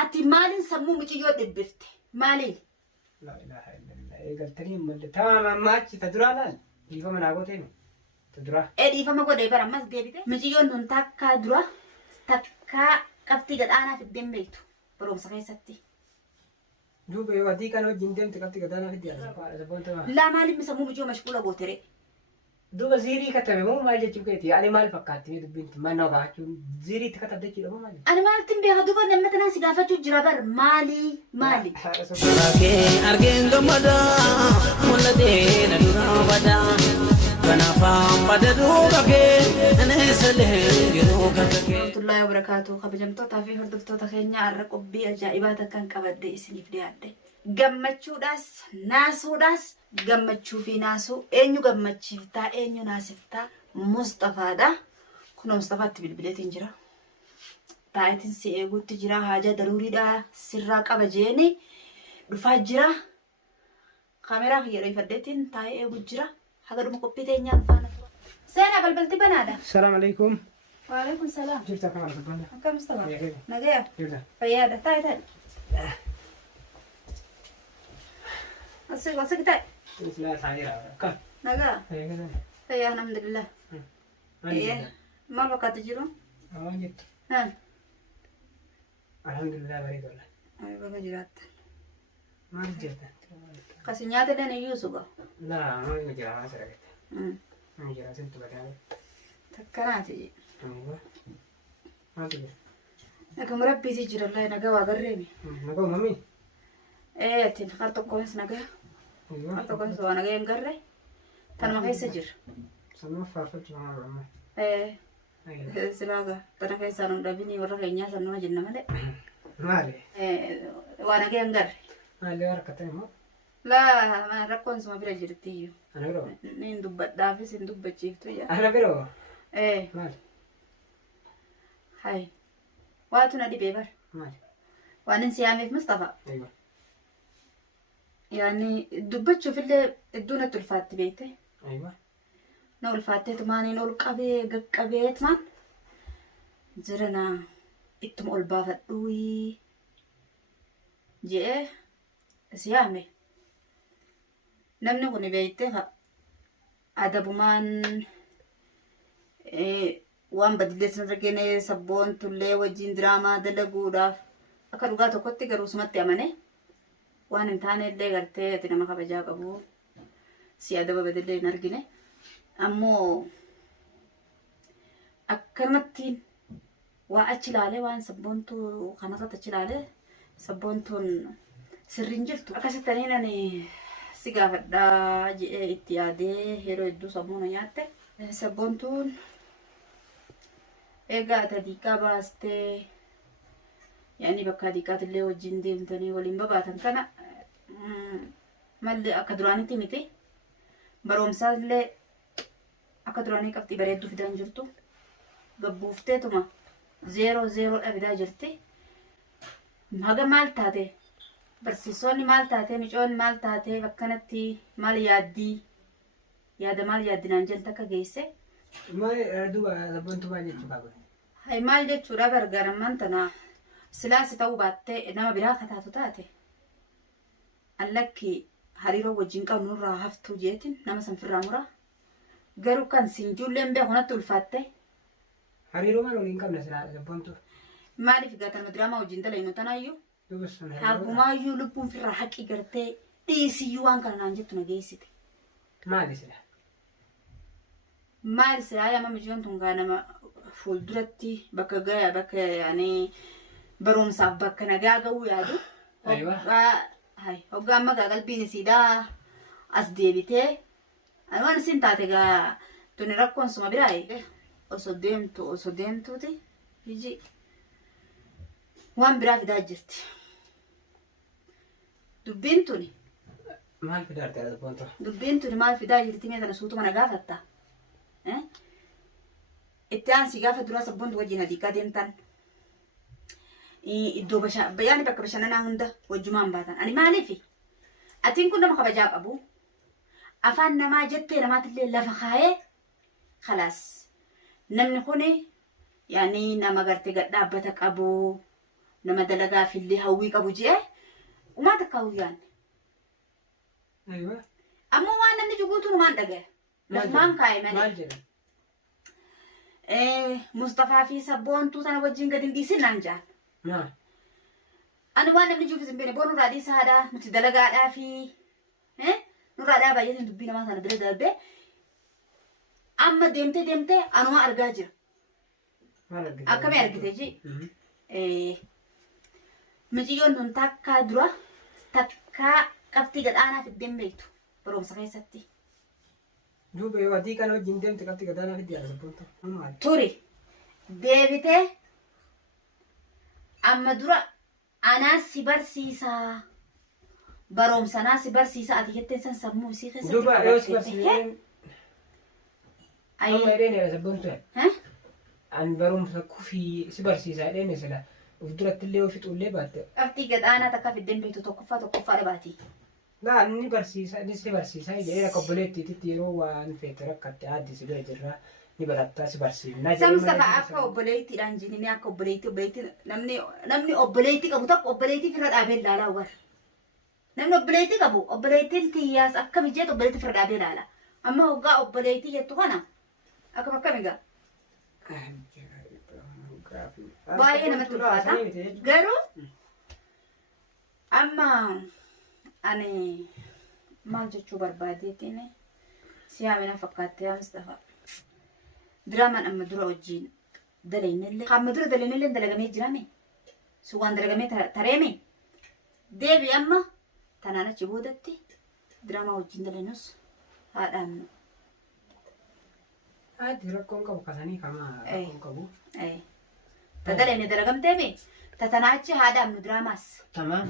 أتي مالين سمو مجيو دبفت مالين لا إله إلا الله إيه قلتني مال تمام ماتش تدرى الآن يفهم من عقوتين تدرى إيه فما قد إبرة مس ديبته مجيو ننتاكا درا تكا قفتي قد أنا في الدم بيتو بروم سخي ستي دوب يودي كانوا جندم تكتي كدانا في الديار لا مالين مسمو مجيو مشغولة بوتري دوب زيري كتبه مو ما يجي تبكيتي يعني مال فكاتي بنت ما نوعاكم زيري تكتب ده كده مو مال أنا مالتين بيها دوبا لما تناسي قافتو جرابر مالي أرجين دمدا ولدين الروبدا فنفام بدروبك أنا سلهم جروبك ورحمة الله وبركاته خبجمتو تافي هردفتو تخينيا الرقب بي أجائبات كان كبد إسني في ديادة gammachuu daas naasuu daas gammachuu fi naasuu eenyu gammachiiftaa eenyu naasiftaa Mustafaadha kunoo Mustafaatti bilbileetiin jira taayitiin si eeguutti jira haajaa daruuriidha sirraa qaba jeeni dhufaa jira kaameraa fayyadamee faddeetiin taa'ee eeguu jira haga dhuma qophii teenyaan faana seenaa balbalti banaadha. السلام عليكم. وعليكم السلام. جبتها كمان في البلد. أكرم مصطفى. نجاح. جبتها. فيادة تايتل. أسيق تاي. لا تعيرها. كم. نجاح. هي كذا. فيا الحمد لله. إيه. ما بقى تجيبون؟ جبت. ها. الحمد لله بريد والله. أي بقى جرات. ما جبتها. كسينيات لنا يوسف. لا ما جرى ما سرقت. ما جرى سنت بدأ. تكراتي. أيوة. ما تجري. لكن مربي تجري الله نجوا قريبي. نقول مامي. إيه تين خرطة كويس نجا. أيوة. خرطة كويس وأنا جاي نقري. تنا ما سجر. سنو فارفت جماعة رمى. إيه. أيوة. سلاجة تنا كيس أنا دابيني ورا كينيا سنو ما جننا ملء. مالي. إيه وأنا جاي نقري. مالي ورا كتير ما. لا ما ركون سما بيرا جرتيو. أنا برو. نين دبّ دافيس دبّ تشيفتو يا. أنا برو. إيه. مالي. هاي. واتنا دي بيبر. مالي. وأنا نسيامي في مصطفى. أيوة. يعني دبّ تشوف اللي الدونة الفات بيته. أيوة. نقول فاتت ماني نقول قبيت مان. جرنا إتم أول بافت دوي. جيه. سيامي. namni kun beeyte adabumaan waan badilleessan irra geenee sabboon tullee wajjin diraamaa dalaguudhaaf akka dhugaa tokkotti garuu sumatti amane waan hin taane illee gartee ati nama kabajaa qabu si adaba badillee hin argine ammoo akkanumattiin waa achi ilaalee waan sabboontu kanarratti achi ilaalee sabboontuun sirriin jirtu akkasittaniin ani sigafadha jedhee itti yaadee yeroo hedduu sammuu na nyaatte sabboontuun egaa ati diiqaa baastee yaani bakka diiqaatillee wajjin deemtanii waliin babaatan kana malli akka duraanitti miti baroomsaallee akka duraanii qabxii bareedduu fidaan jirtu gabbuufteetuma 0-0 dhabidaa jirti haga maal taate barsiisonni maal taatee micoonni maal taatee bakkanatti maal yaaddii yaada maal yaaddinaan jalta akka geesse. Maal duuba sabboontu maal jechuu qaba? Hay maal jechuudha gargaarammaan tanaa silaasi ta'uu baattee nama biraa kataatu taate allakki hariiroo wajjin qabnu nurraa haftuu jeetin nama sanfirraa muraa garuu kan sinjuulleen beekunatti ulfaatte. Hariiroo maal waliin qabna silaa sabboontu? Maaliif gaatanuma diraamaa wajjin dalaynu tanaayyuu? Hagumayyuu lubbuun firraa haqii gartee dhiisiyyuu waan kana naan jettu na geessite. Maali sila? Maali silaa yaama mijoon tungaa nama fuulduratti bakka gaya bakka yaani barumsaaf bakka nagaa ga'uu yaadu. Hay hoggaan magaa qalbiin isiidhaa as deebitee waan isin taate gaa tuni rakkoon suma biraa eege osoo deemtuuti hiji waan biraa fidaa jirti. Dubbiin tuni maal fidaa jirti sabboontu? Dubbiin tuni maal fidaa jirti mee tana suutuma na gaafatta? Itti aansi gaafa duraa sabboontu wajjin adiiqaa deemtan iddoo yaani bakka bashannanaa hunda wajjumaan baatan. Ani maaliifi? Atiin kun nama kabajaa qabu. Afaan namaa jettee namaatillee lafa kaayee khalaas. Namni kuni yaani nama gartee gad dhaabbata qabu. nama dalagaa fillee hawwii qabu jee umaa takka hawwiyaan. Ammoo waan namni juguutu numaan dhagaya. Lafumaan kaa'e malee. Mustafaa fi sabboontuu sana wajjin gadi hin dhiisin naan jaan. Ani waan namni juufis hin beekne boonu nurraa dhiisaadhaa nuti dalagaadhaa fi nurraadhaa baay'atiin dubbii namaa sana bira darbee amma deemtee anuma argaa jira. Akkamii argite ji? Miciyyoon tun takkaa dura takkaa qabxii gadhaanaa fiddeen beektu barumsa keessatti. Duuba yoo adii kana wajjin deemte qabxii gadhaanaa fiddee ala sabboontu. Turi deebitee amma dura anaa si barsiisaa barumsa anaa si barsiisaa ati jettee san sammuu isii keessatti. Duuba yoo si barsiiseen amma edeen ala sabboontu. An barumsa kufii si barsiisaa edeen sila uf duratti illee ofii xullee baatte. Qabxii gadhaanaa takka fiddeen beektu tokkoffaa dhabaati. Naa inni barsiisaa inni si barsiisaa jedhee akka obboleettiitti yeroo waan feete rakkatte addi si bira jirra ni barattaa si barsiifna. Samsafa akka obboleettiidhaan jirini akka obboleettii namni obboleettii qabu tokko obboleettii firra dhaabee ilaalaa war. Namni obboleettii qabu obboleettiin tiyyaas akka mijeetu obboleettii firra dhaabee ilaala. Amma hoggaa obboleettii jettu kana akkam egaa. Baay'ee namatti ulfaata. Garuu amma ani maal jechuu barbaadeetiin si haamina fakkaattee Mustafa. Diraamaan amma dura wajjin dalaynillee amma dura dalaynillee dalagamee jirame. Sun waan dalagamee tareeme. Deebi amma tanaan achi boodatti diraamaa wajjin dalaynus haadhaan. Ati rakkoon qabu kasanii kama rakkoon qabu. Tadalayne dalagamteemi tatanaa achi haadhaan nu diraamaas. Tamam.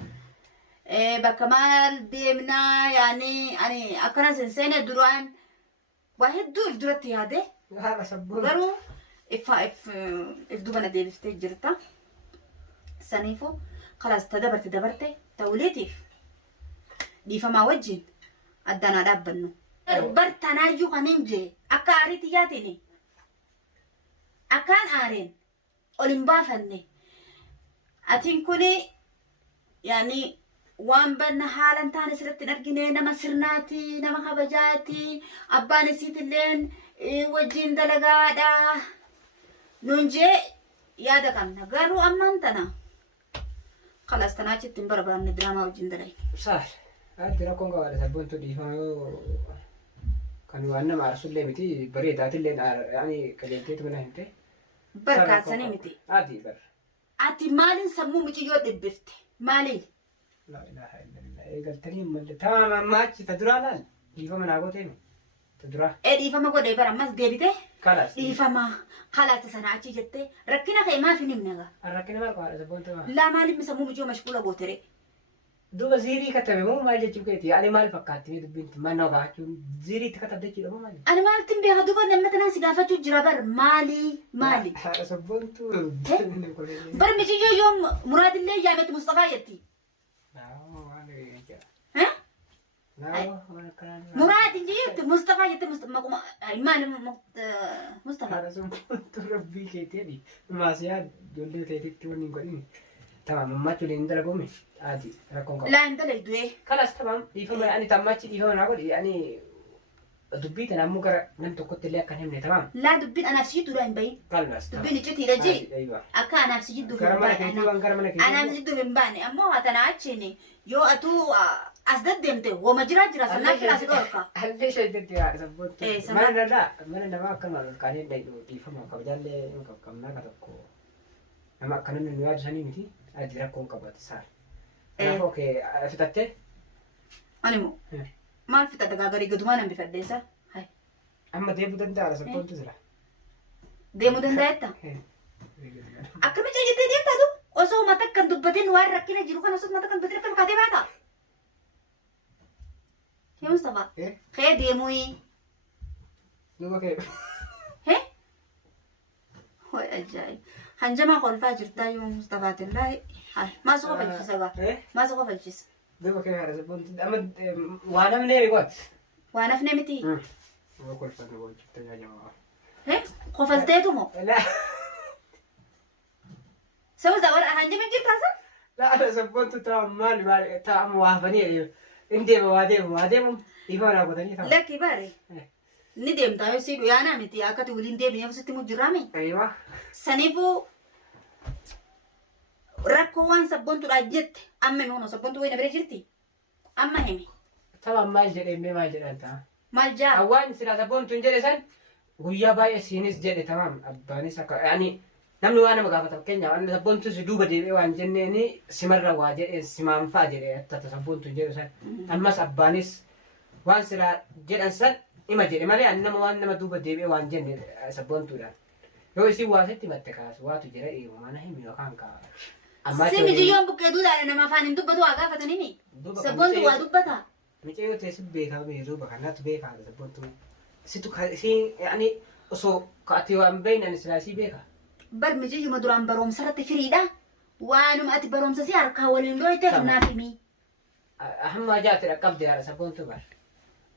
Bakka maal deemnaa yaani ani akkana seenee duraan waa hedduu if duratti yaade. Garuu if dubana deebiftee jirta. Saniifuu kalaas dabarte ta'uleetiif dhiifamaa wajjin addanaa dhaabbannu. Bartanaayyuu kan hin jee akka aariitti yaatini. Akkaan aareen ol hin baafanne. Atiin kuni yaani waan banna haalan taane sirratti hin argine nama sirnaati nama kabajaati abbaan isiitilleen wajjin dalagaadha nuun jee yaada qabna garuu ammaan tana kalaas tanaa achitti hin barbaanne diraamaa wajjin dalay. Saal ati rakkoon qabaadha sabboontu dhiifama yoo kan waan nama aarsullee miti bareedaatillee yaani qajeelteetu mana himte. Barkaatsanii miti. Ati bar. Ati maaliin sammuu miiciyyoo dhibbifte maaliin? La ilaha illallah. Eegaltanii malle tamam amma achi ta duraa laal dhiifama naa gooteemi ta duraa. Dhiifama godhee bara ammas deebite. Kalaas. Dhiifama kalaas sana achi jettee rakkina kee maaf hin himne gaa? Rakkina maal qabaadha sabboontu maa? Laa maaliin sammuu miiciyyoo mashquula gootere? Duuba ziirii katabee moo maal jechuu keeti? Ani maal fakkaatti dubbiinti manna baachuun ziiriitti katabde jechuudha moo maali? Ani maaltiin beeka duuba namni tanaan si gaafachuu jira bar maali? Haadha sabboontu. Bar miiciyyoo yoo muraadillee yaametti Mustafaa jetti. مراد جيت مصطفى جيت مصطفى ربي كيتني ما سياد دولة تيتوني قولين تمام ما تقولين ده قومي عادي ركون لا انت اللي دوي خلاص تمام يفهم يعني تماشي يفهم انا اقول يعني دبيت انا مو قرا نمت كنت اللي كان همني تمام لا دبيت انا نفسي دورين باي خلاص دبيت جيتي رجي ايوه اكا انا نفسي جدو انا نفسي جدو من باني اما هاتنا عشيني يو اتو أصدق دمته ومجرى جرا سنة في ناس دورك. هل شيء تدي يا سبوت. إيه سنة. mana nama kan malu kalian dari ifama kabajalle kamna katako. Nama kanan nuwaj hani miti adira kon kabat sar. Nama oke fitatte. Animu. Mal fitatte gagari geduma nam bifadesa. Hai. Amma debu danda ala sabut zira. Demu danda etta. Akkami jette detta du? Oso matak kan dubbatin war rakkina jiru kan oso matak kan dubbatin kan kate bata. يا مصطفى خير ديموي دوبا كيف هي هو أجاي هنجمع قول فاجر تايم مصطفى تلاي هاي ما سوق فلشيس بقى ما سوق فلشيس دوبا كيف هذا زبون أما وانا من نيري قط وانا في نمتي ما كل فانا بقول شفت يا جماعة هي قفلتيه مو لا سوى زور هنجي من جرت هذا لا أنا سبونت تام مال تام وافني إندي موادم إيفانا بدني تام لا كباري ندم تايو سيدو يا أنا متي أكتر ولين دم يا فستي مجرامي أيوة سنيفو ركوان سبونتو راجت أما مهونو سبونتو وين بريجرتي أما همي تمام ما جري ما جري أنت ما جاء أوان سلا سبونت جري سن ويا باي سينيس جري تمام أباني سكا يعني namni waan nama gaafata keenya waan sabboontu si duuba deebi'ee waan jenneeni simarra waa jedhee simaanfaa jedhee attata sabboontu jedhu san ammas abbaanis waan siraa jedhan san ima jedhe malee ani nama waan nama duuba deebi'ee waan jenne sabboontuudhaan yoo isin waasitti matte kaasu waatu jira eewu mana himi yookaan kaa amma si mijiyyoon buqqee duudhaadha nama afaan hin dubbatu waa gaafatanini sabboontu waa dubbata miceeyoo teessi beekaa duuba kanatti beekaa sabboontu situ siin yaani osoo kaatee waan beeynan silaasii beekaa bar mijiyyu maduraan baroomsa irratti firiidha waanuma ati baroomsa si harkaa waliin dhoyte naaf himi hamma jaate dhaqqabde haadha sabboontu bar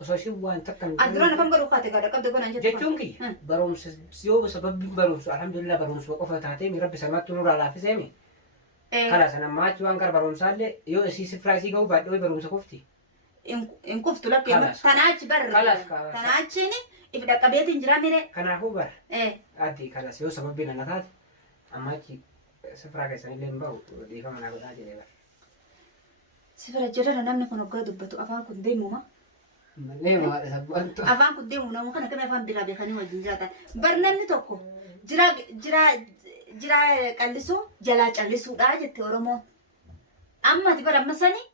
osoo ishiin waan takkan aduraan afaan godhuu kaate gaa dhaqqabde gonan jettu jechuun kiyya barumsa yoo sababbiin barumsu alhamdulillah barumsuma qofa taatee mi rabbi samatti nurraa laaffiseemi karaa sana maachi waan gara barumsaallee yoo isii sifraa isii ga'uu baadhee barumsa qofti in kuftu lakkee tanaachi bar tanaachini if dhaqqabeetiin jira mire kanaafuu bar addi kalas yoo sababbiin ana taate ammaachi sifraa keessanillee hin ba'u dhiifama naa godhaa jedhee bar sifira jedhana namni kun hoggaa dubbatu afaan kun deemuma mallee maadha sabboontu afaan kun deemu namu kana kame afaan biraa beekanii wajjin jiraatan bar namni tokko jira qallisuu jalaa callisuudha jette oromoo ammati bar ammasanii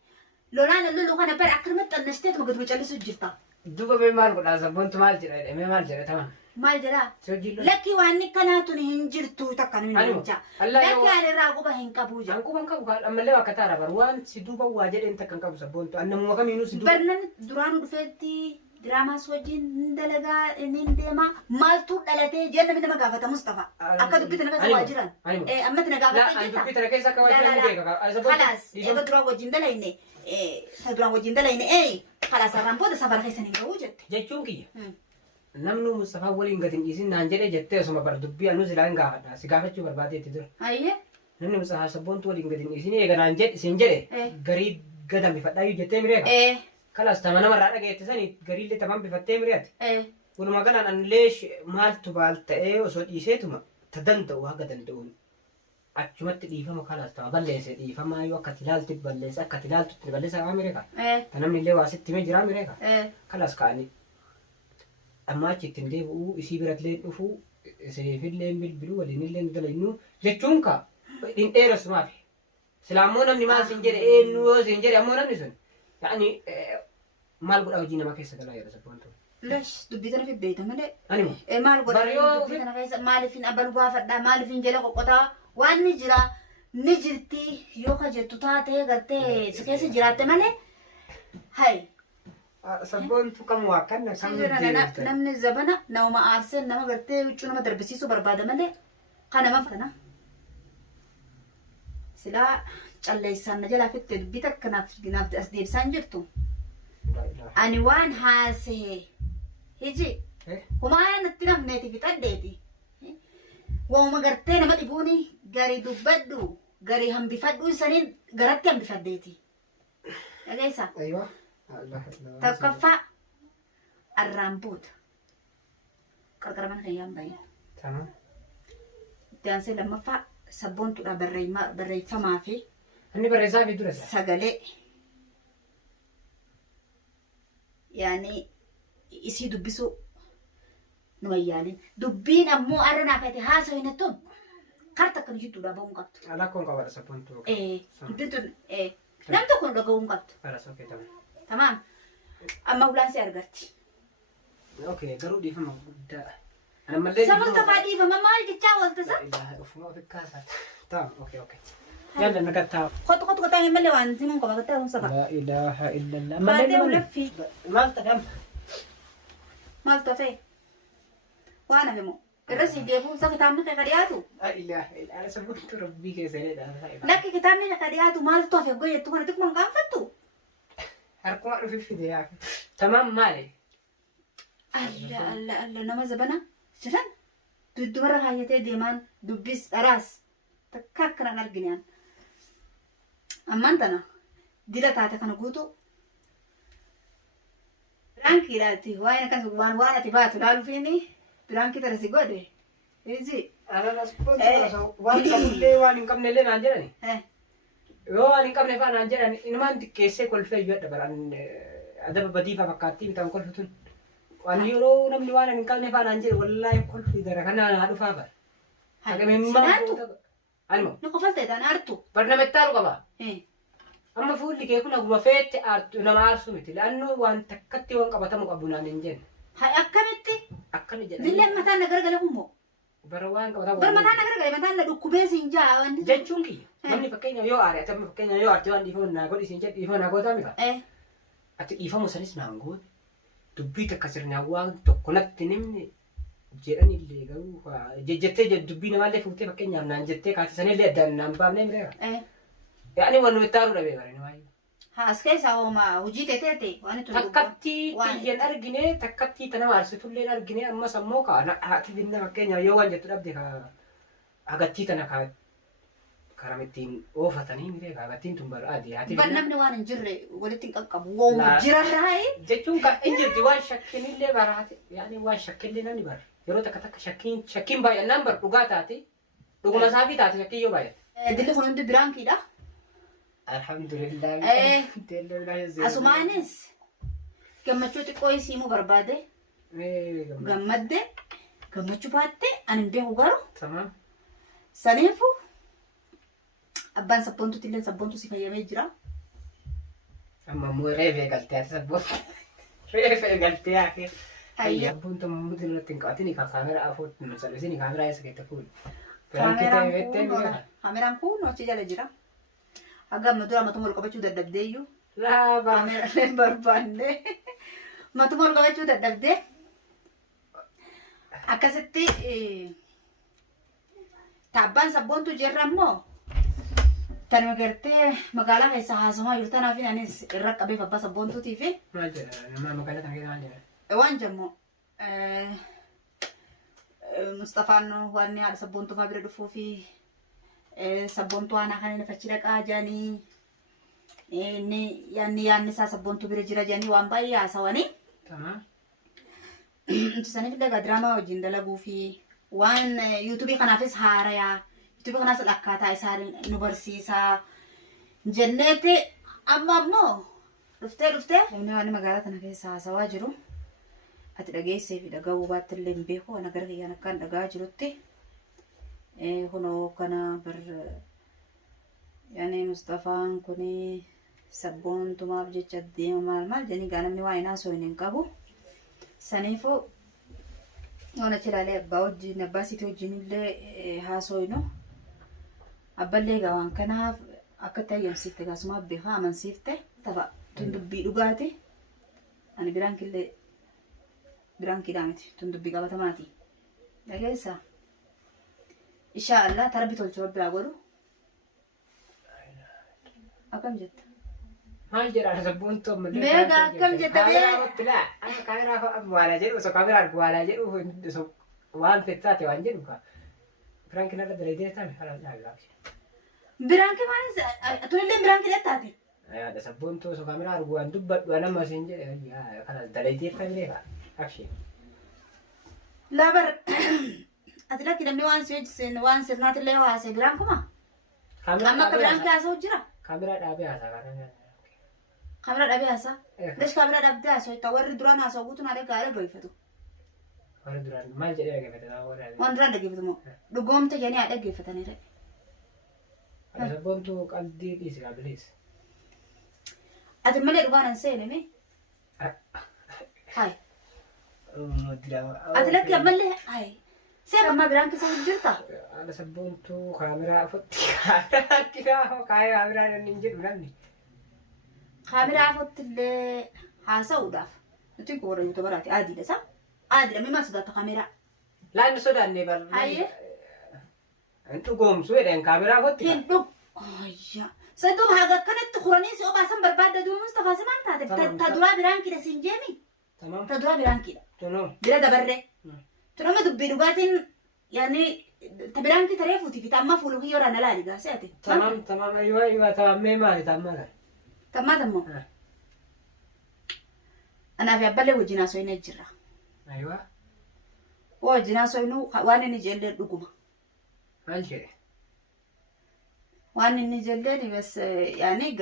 lolaan loluu kana bar akkanumatti xannashiteetuma gaduma callisuu jirta duuba bee maal godhaa sabboontu maal jedha jedhamee maal jedha taman maal jedhaa sojjillo lakki waan kanaatun hin jirtu takka nuni namicha lakki ani irraa quba hin qabu jedha Angku kan kabu ammallee akka taara bar waan si duuba waa jedheen takkan qabu sabboontu annamuma kamiinuu si duuba bar namni duraanuu dhufeetti diraamaa wajjin dalagaa inni deema maaltu dhalatee jee namni nama gaafata Mustafa akka dubbita na keessa waa jiran ammatti na gaafata jirta dubbita na keessa akka waa jiran beeka kalaas eega duraan wajjin dalayne ta duraan wajjin dalayne kalaas arraan booda safara keessan hin ga'uu jette jechuun kiyya namnu Mustafa waliin gadi hin dhiisin naan jedhee jettee osuma bar dubbii annu silaa hin gaafadha si gaafachuu barbaadeetti dura ayyee namni Mustafa sabboontu waliin gadi hin dhiisin eega naan jedhe siin jedhe garii gadan bifadhaayyuu jettee mireeka kalas tama namarraa dhageette sanii gariillee tamaan bifattee mireeti walumaa galaan anillee maaltu baal ta'ee osoo dhiiseetuma ta danda'u haga danda'uun achumatti dhiifama kalas tama balleesse dhiifamaa yoo akkati ilaaltutti balleesse akkati ilaaltutti balleessa qaba mireeka ta namni illee waa sitti himee jiraa mireeka kalas ka'anii amma achi ittiin deebi'uu isii biratlee dhufuu isiniifillee bilbiluu waliinillee dalaynu jechuun ka hin dheeressumaaf silaammoo namni maal siin jedhe eenyu yoo siin jedhe ammoo namni sun yaani maal godha hojii nama keessa galaa jedha sabboontu lesh dubbitana fi beeyta malee anima maal godha dubbitana keessa maaliifin abalu gaafadha maaliifin jala qoqqotaa waan ni jira ni jirti yoo ka jettu taatee gartee si keessa jiraatte malee hay sabboontu kam waa kanna kam deemte namni zabana nama aarsee nama gartee huccuu nama darbisiisuu barbaada malee kana mafana silaa calleessaan na jalaa fitte dubbita kanaaf as deebisaan jirtu ani waan haasee hiji humaa natti namneeti fixadheeti wauma gartee nama dhibuuni garii dubbadhu garii hambifadhu isaniin garatti hambifadheeti dhageessa tokkoffaa arraan buuta qarqara mana kayyaan baay'ina itti aansee lammaffaa sabboontuudha barreeffamaa fi inni barreessaa fi dura sagalee yaani isii dubbisuu numa yaalin dubbiin ammoo arra naa ka'ete haasa'u hin hattuun karta akkan jidduudha ba'uun qabdu alakkoon qabadha sabboontu dubbiin tun nam tokko nu dhaga'uun qabdu alas okee tamaam amma ulaan si argarti okee garuu dhiifama guddaadha sama Mustafaa dhiifama maal jechaa waltasa ufuma ofikkaasaa taam okee yalla nagataa kottu kotaa hin malee waan simuun qaba gataa Mustafaa la ilaha illallah baatee ulaffi maal ta'am maal ta'e waan hafe moo irra si deebi'u isa kitaabni ka dhiyaatu la ilaha illallah sabboontu rabbii keessanidha lakki kitaabni ka dhiyaatu maaltu hafe goyettu kana xiqquma hin gaanfattu harkuma dhufiffide yaa tamaam maali alla nama zabana jiran duddubarra kaayyatee deemaan dubbis dharaas تكاكنا نرجنيان أما أنتنا ديلا تاتا كانوا قوتو برانكي لاتي وانا كان وانا تباتو لالو فيني برانكي ترسي قودي يجي أنا نسبون وان كملي وان كملي نانجراني yoo ani qabne fa naan jedhan inumaan xiqqeessee kolfee iyyuu adda baran adaba badiifa fakkaattii bitaan kolfitun waan yeroo namni waan ani qabne fa naan jedhe wallaahi kolfii gara kanaa naa dhufaa bara animo nu qofalte tan artu bar namettaaru qaba amma fuulli kee kun aguma feette aartu nama aarsu miti laannoo waan takkatti waan qabatamu qabu naan hin jenne hay akkamitti akkami jedhan billee mataan na gargale kummoo bara waan qabatamu bar mataan na gargale mataan na dhukkubee siin jaa wanti jechuun kiyya namni fakkeenya yoo aare ati amma fakkeenya yoo aarti waan dhiifamu naa godhi siin jedhe dhiifama naa gootaa mika ati dhiifamu sanis naan goote dubbii takka sirnaan waan tokko natti nimni jedhanillee garuu jettee dubbii namaallee fuutee fakkeenyaaf naan jettee kaatisanillee addaan naan baafnee mireera yaani waan nuyi taa'uu dhabee barani waayee haas keessa hooma hojii teeteete waan itti takkattii xiyyan argine takkattii tana maarsitullee argine ammas ammoo haati binna fakkeenyaaf yoo waan jettu dhabde agattii tana karamittiin oofatanii mireera agattiin tun bara adii haati bar namni waan hin jirre walitti hin qaqqabu woomu jirarraa jechuun kan hin jirti waan shakkinillee baraate yaani waan shakkillee namni bara yeroo takka shakkiin baay'annaan bar dhugaa taate dhuguma saafii taate shakkii yoo baay'ate dilli kun hundi biraankiidha alhamdulillah asumaanis gammachuu xiqqoo isiimuu barbaade gammadde gammachuu baatte ani hin beeku garuu saniifu abbaan sabboontuutti illee sabboontuu si fayyamee jira. Amma immoo reefee galtee ati sabboontuu reefee galtee hafe. Ayya sabboontuu muti irratti hin qabatin kaameraa afuutti nu salphisini kaameraa isa keessa fuudhi. Kaameraan kun achi jala jira. Haga amma dura matuma ol qabachuu dadhabdee iyyuu. Laabaa. Kaameraalee barbaanne matuma ol qabachuu dadhabdee akkasitti taabbaan sabboontuu jirra immoo kan magartee magaalaa keessa haasamaa jirtu tanaaf anis irra qabee abbaa sabboontuutii fi maal jedha nama magaalaa kana keessa maal jedha waan jammoo Mustafaan waan haala sabboontuu fa'aa bira dhufuu fi sabboontuu aanaa kan inni fachi dhaqaa jiranii inni yaanni isaa sabboontuu bira jira jiranii waan baay'ee haasawanii. Saniif illee diraamaa wajjin dalaguu fi waan yuutuubii kanaafis haarayaa. Tubi kana akkaataa isaa nu barsiisaa jenneeti amma ammoo dhuftee namni waan magaalaa kana keessa haasawaa jiru ati dhageessee fi dhagahuu baatte illee hin beeku waan gara kiyyaan akkaan dhagaa jirutti kunoo kana bar yaani Mustafaan kuni sabboontumaaf jecha deema maal jenii gaa namni waa inaa soo hin qabu saniifuu waan achi ilaalee abbaa wajjin abbaa sitii wajjin illee haasoynu abballee gawaan kanaaf akka tayyamsiifte gaasuma beekaa amansiifte tapha tun dubbii dhugaati ani biraankiidhaa miti tun dubbii qabatamaati dhageessa inshaallah tarabbi tolchu rabbi haa godhu akkam jetta maal jedhaa sabboontuu ammallee meegaa akkam jetta kaameraa bu'aalaa jedhu osoo kaameraan bu'aalaa jedhu waan fettaate waan jedhu kaa biraankiin irra dalaydee taame haala dhaagaa biraanki maanis tulillee biraanki dhettaati. Ada sabboontuu osoo kaameraa argu waan dubbadhu nama siin jedhe kana dalaydee taame akshee. Labar ati lakki namni waan si'eechisen waan sirnaatillee haasee biraankuma. Amma akka biraanki haasa'u jira. Kaameraa dhaabee haasaa kana. Kaameraa dhaabee haasaa. Desh kaameraa dhaabdee haasa'u itti warri duraan haasa'u guutuun haala gaarii dhaggeeffatu. Warri duraan maal jedhee dhaggeeffatan warri. Waan duraan dhaggeeffatu moo dhugoomte janii haa dhaggeeffatanii. Sabboontuu qalbii dhiisi qabilees. Ati malee dhugaan hin seene mi? Hai. Ati lakki ammallee hai. Seera ammaa biraan keessa jirta? Ada sabboontuu kaameraa afutti kaameraa hin jedhu namni. Kaameraa afutti illee haasa'uudhaaf. Nuti kun warra yuutuu baraati adiidha isaa. Adiidha mi maal sodaata kaameraa? Laanni sodaannee barnee. Hayyee. Dhugoomsu jedhan kaameraa afutti. Hin dhug. Ayyaa. Saduu haga akkanatti kuranii si obaasan barbaadda duuba Mustafaa si maal taate? Ta duraa biraankiidha siin jeemi? Ta duraa biraankiidha. Bira dabarree. Tunama dubbii dhugaatiin yaani تبرانك تريفوتي في تأمّا فلوكي يورا نلالي قاسيتي تمام أيوة تمام مالي تمام تمّو أنا في أبالي وجنا سوين الجرة أيوة وجنا سوينو وأنا نجيل الرقمة مال شيء وأنا نجيل بس يعني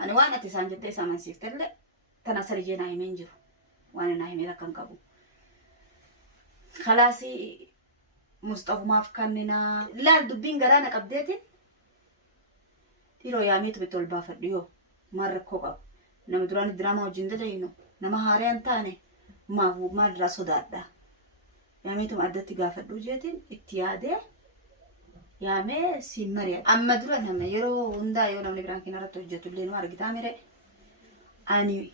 أنا وأنا تسانجت تسامن سيفتر تناصر جينا يمين جرو وأنا نايمي لكن كابو خلاصي مصطفى ما فكرنا لا دبين قرانا قبديتين تيرو ياميت بتول بافرديو مرة كوكب نما دران الدراما وجند جينو نما هاريان تاني ما هو ما دراسو دادا ياميتم أدت قافردو جيتين اتياده يامي سيمريا أما دران هم يرو وندا يو نمني برانكي نرتو جتو لين وارق تاميري أني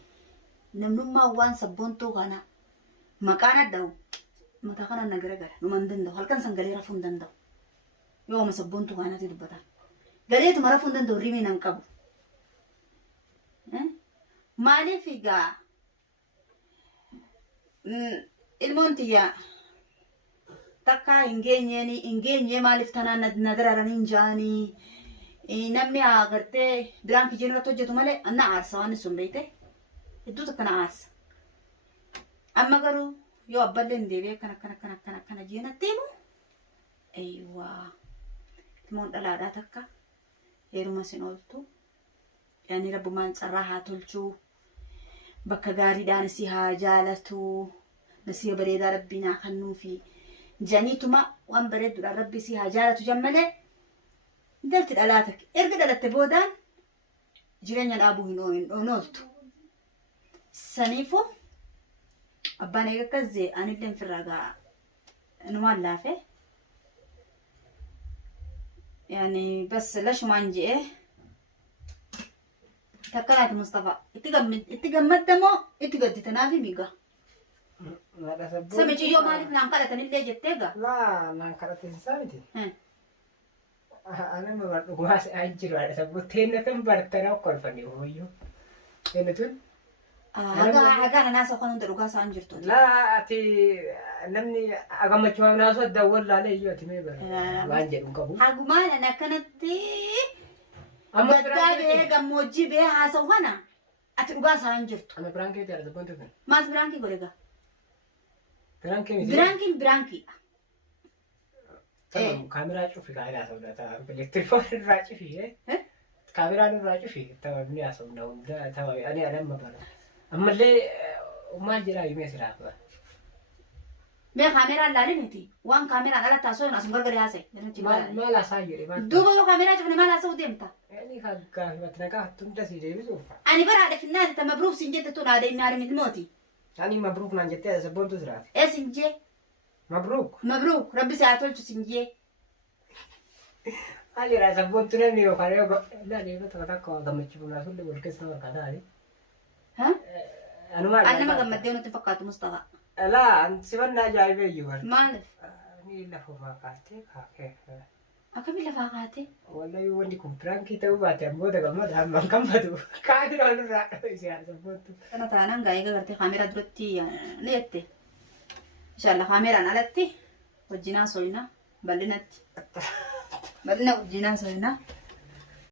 نمنما وان سبونتو غانا مكانا داو متى كان نجرجر نمندن ده هل كان سنجلي رفندن ده يوم سبونتو غانا تدبتا قاليت ما رفندن ده ريمي ننكبو مالي فيجا المونتيا تكا إنجيني مالي فتنا ندرر نينجاني نمني أغرتي برانك جنرا توجتو مالي أنا عارسة وأنا سنبيته إدو تكنا عارسة أما قالوا يو أبلن ديبي كنا جينا تيمو أيوة المون دلادا تكا هيرو ما سنولتو يعني رب ما نصراها تلشو بكا غاري دانسيها جالتو نسيه بريدا ربنا خنو في جانيتما وان بريد ربي سيها جالتو جمله دلت الالاتك ارقد على التبودان جيران الابو نولتو سنيفو أبانا يكزي أنا بدين في الرجاء نمال لافه يعني بس ليش ما نجي تكلات مصطفى اتجمد دمو اتجد تنافي ميجا سمجي يوم عارف نانكرة تنيلي جتّيجا لا نانكرة تنسامتي أنا ما برضو ما أجرو على سبوتين نتم برتنا وكل فني هو يو إنتون هاga ناس أخوانهم دروجا سانجرتو لا أتي نمني أقام تشوف ناس ودور لا ليه يو تمي بر وانجر مكبو هاgu ما أنا كانت بدأ بموجي به هاسوهنا أتروجا سانجرتو أنا برانكي ترى سبونتو كن ما برانكي قولك برانكي برانكي تمام كاميرا شوفي كاميرا سودا تمام بالتليفون راجع فيه كاميرا راجع فيه تمام بني أسوي ده تمام أنا ما بعرف أما اللي وما جرى يمي سرابة ما كاميرا لا لمتي وان كاميرا على تاسوي ناس مغرقة هاسي ما لا سايري ما دوبه كاميرا شفنا ما لا سودي متى يعني كا بتناقح تمتسي بيزوف أنا برا في الناس تما مبروك سنجت تون هذا النار من الموتي يعني مبروك نانجتة سبونتو سرات إيه سنجي مبروك ربي ساعتول تسنجي Ali rasa pun tu ni yo kare yo la ni betul kata kau gambar cuma nasul di boleh kesana berkata hari. Hah? Anu mana? أنا ما قمت ديونه تفقات مصطفى. لا سيبنا ناجي بيجوا. مالف. ni la fufakate kake. أكمل لفاقاتي. Wala yung hindi kong prank kita ubate mo daga mo dahil kamado. Kahit ano ra siya sa photo. أنا تانا جاي قرتي كاميرا دروتي نيتي. إن شاء الله كاميرا نالتي وجينا سوينا بلنت. بدنا وجينا سوينا